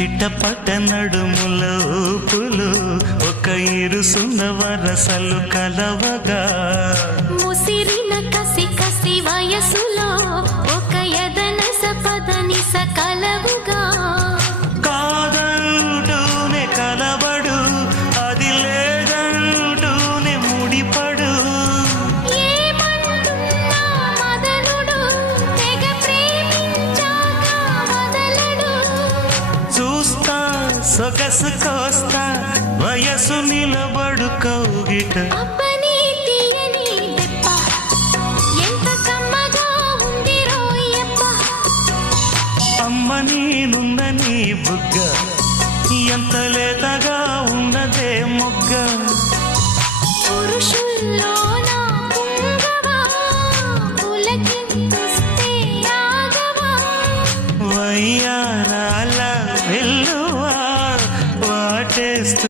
చిట్టపట్ట నడుముల ఊపులు ఒక ఇరుసున్న వరసలు కలవగా ముసిరిన కసి కసి వయసులో ఒక యదన సపదని సకలవుగా కాదంటూనే కలబడు అది లేదంటూనే ముడిపడు ఏమంటున్నా మదనుడు తెగ ప్రేమించాక వదలడు చూస్తా సొగసు కోస్తా వయసు నిలబడు కౌగిట అబ్బని తీయని దెబ్బ ఎంత కమ్మగా ఉంది రోయప్ప అమ్మ నేనున్న నీ బుగ్గ ఎంత లేతగా ఉన్నదే మొగ్గ పురుషుల్లో నా పుంగవా పులకింతుస్తే ఆగవా వయ్యారాల వెళ్ళ